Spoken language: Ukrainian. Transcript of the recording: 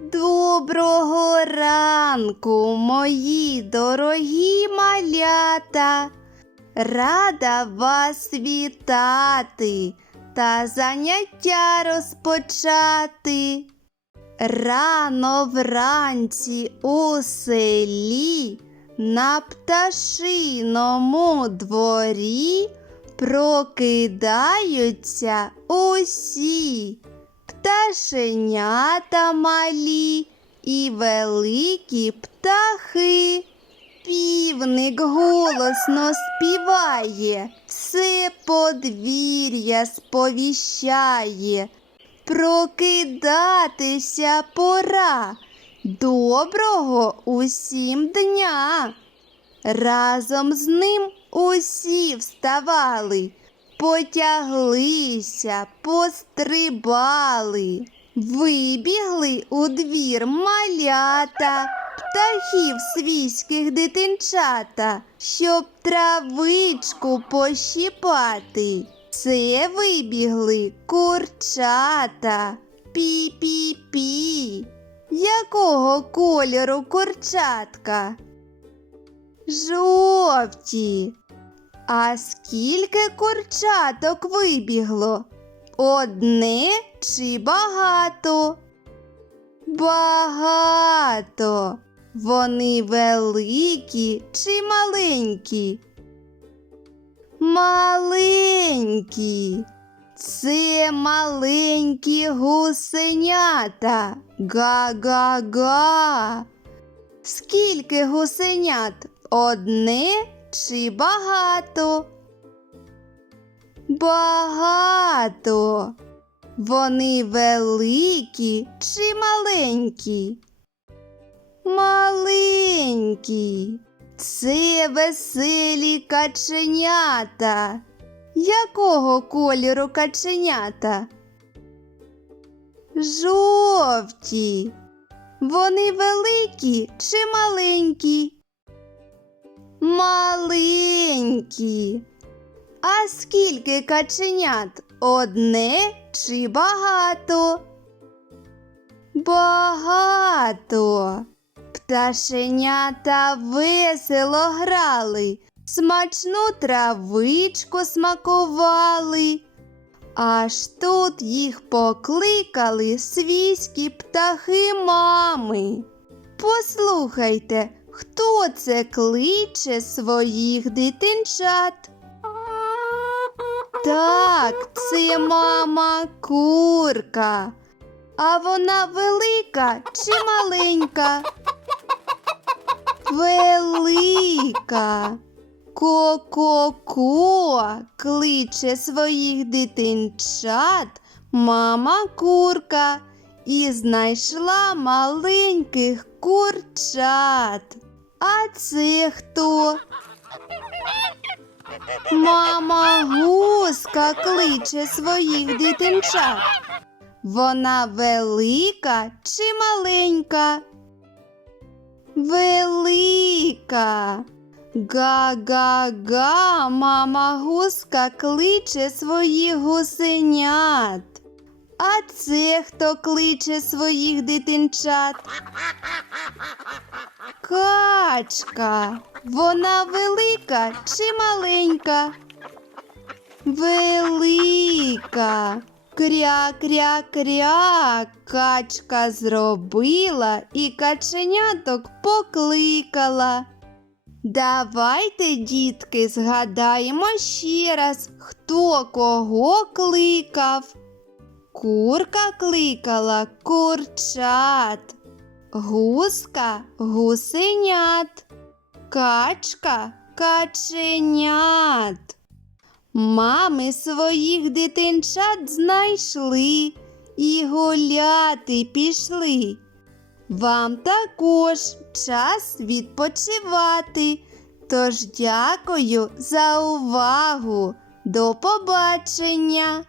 Доброго ранку, мої дорогі малята. Рада вас вітати та заняття розпочати. Рано вранці у селі на пташиному дворі прокидаються усі пташенята малі і великі птахи. Півник голосно співає, все подвір'я сповіщає. Прокидатися пора. Доброго усім дня. Разом з ним усі вставали, потяглися, пострибали, вибігли у двір малята, птахів свійських дитинчата, щоб травичку пощіпати. Це вибігли курчата. Пі-пі-пі. Якого кольору курчатка? Жовті. А скільки курчаток вибігло? Одне чи багато? Багато. Вони великі чи маленькі? Маленькі. Це маленькі гусенята. Га-га-га. Скільки гусенят? Одне чи багато? Багато. Вони великі чи маленькі? Маленькі. Це веселі каченята. Якого кольору каченята? Жовті. Вони великі чи маленькі? Маленькі. А скільки каченят? Одне чи багато? Багато. Пташенята весело грали, смачну травичку смакували. Аж тут їх покликали свійські птахи мами. Послухайте, хто це кличе своїх дитинчат? Так, це мама курка. А вона велика чи маленька? Велика. Ко-ко-ко кличе своїх дитинчат мама курка і знайшла маленьких курчат. А це хто? Мама гуска кличе своїх дитинчат. Вона велика чи маленька? Велика. Га-га-га, мама гуска кличе своїх гусенят. А це хто кличе своїх дитинчат? Качка. Вона велика чи маленька? Велика. Кря-кря-кря, качка зробила і каченяток покликала. Давайте, дітки, згадаємо ще раз, хто кого кликав. Курка кликала курчат, гуска гусенят, качка каченят. Мами своїх дитинчат знайшли і гуляти пішли. Вам також час відпочивати. Тож дякую за увагу. До побачення!